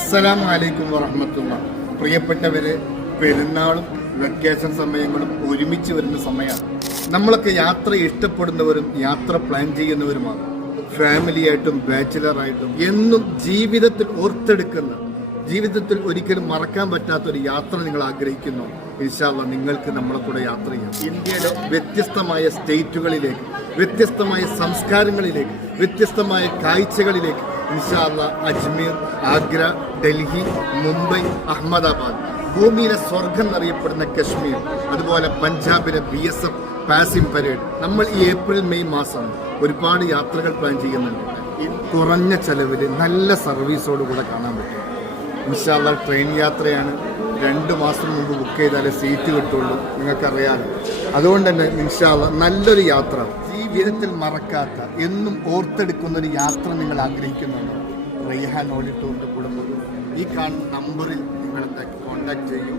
അസ്സലാമു അലൈക്കും വറഹ്മത്തുള്ളാഹി. പ്രിയപ്പെട്ടവരെ, പെരുന്നാളും വെക്കേഷൻ സമയങ്ങളും ഒരുമിച്ച് വരുന്ന സമയമാണ്. നമ്മളൊക്കെ യാത്ര ഇഷ്ടപ്പെടുന്നവരും യാത്ര പ്ലാൻ ചെയ്യുന്നവരുമാണ്. ഫാമിലിയായിട്ടും ബാച്ചിലറായിട്ടും എന്നും ജീവിതത്തിൽ ഓർത്തെടുക്കുന്ന, ജീവിതത്തിൽ ഒരിക്കലും മറക്കാൻ പറ്റാത്തൊരു യാത്ര നിങ്ങൾ ആഗ്രഹിക്കുന്നു. ഇൻഷാ അല്ലാഹ് നിങ്ങൾക്ക് നമ്മളെ കൂടെ യാത്ര ചെയ്യാം. ഇന്ത്യയുടെ വ്യത്യസ്തമായ സ്റ്റേറ്റുകളിലേക്ക്, വ്യത്യസ്തമായ സംസ്കാരങ്ങളിലേക്ക്, വ്യത്യസ്തമായ കാഴ്ചകളിലേക്ക് ഇൻഷാ അല്ലാഹ് അജ്മീർ, ആഗ്ര, ഡൽഹി, മുംബൈ, അഹമ്മദാബാദ്, ഭൂമിയിലെ സ്വർഗം എന്നറിയപ്പെടുന്ന കശ്മീർ, അതുപോലെ പഞ്ചാബിലെ BSF പാസിംഗ് പരേഡ്. നമ്മൾ ഈ ഏപ്രിൽ മെയ് മാസം ഒരുപാട് യാത്രകൾ പ്ലാൻ ചെയ്യുന്നുണ്ട്. കുറഞ്ഞ ചെലവിൽ നല്ല സർവീസോട് കൂടെ കാണാൻ പറ്റും. ഇൻഷാ അല്ലാഹ് ട്രെയിൻ യാത്രയാണ്. 2 മാസം മുമ്പ് ബുക്ക് ചെയ്താലേ സീറ്റ് കിട്ടുള്ളൂ, നിങ്ങൾക്കറിയാമല്ലോ. അതുകൊണ്ട് തന്നെ ഇൻഷാ അല്ലാഹ് നല്ലൊരു യാത്ര, ജീവിതത്തിൽ മറക്കാത്ത, എന്നും ഓർത്തെടുക്കുന്നൊരു യാത്ര നിങ്ങൾ ആഗ്രഹിക്കുന്നുണ്ടോ? റൈഹാൻ ഓഡിറ്റോറിൻ്റെ കുടുംബം ഈ കാണുന്ന നമ്പറിൽ നിങ്ങൾ കോൺടാക്ട് ചെയ്യും.